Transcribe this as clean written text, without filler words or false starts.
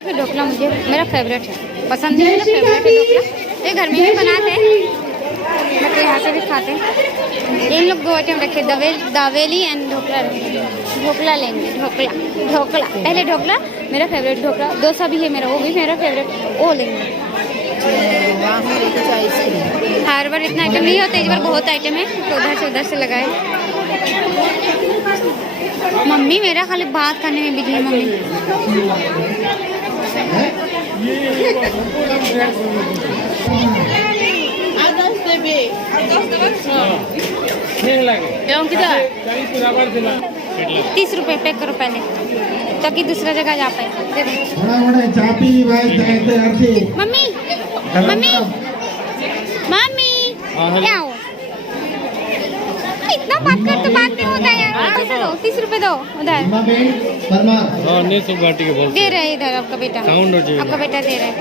ढोकला मुझे मेरा फेवरेट है, पसंद है, मेरा फेवरेट है ढोकला। ये घर में भी बनाते हैं, बट यहाँ से भी खाते हैं। इन लोग दो आइटम रखे, दावेली एंड ढोकला। ढोकला लेंगे, ढोकला ढोकला पहले ढोकला, मेरा फेवरेट ढोकला। डोसा भी है मेरा, वो भी मेरा फेवरेट, वो लेंगे। हर बार इतना आइटम नहीं होता, इस बार बहुत आइटम है, तो उधर से लगाए। मम्मी मेरा खाली बात करने में बिजी है मम्मी। ₹30 पैक करो पहले, ताकि दूसरा जगह जा पाए। मम्मी मम्मी मम्मी क्या हो, इतना बात कर तो बात नहीं होता यार। पैसा दो, ₹30 दो उधर। दे रहे हैं इधर आपका बेटा, आपका बेटा दे रहा है।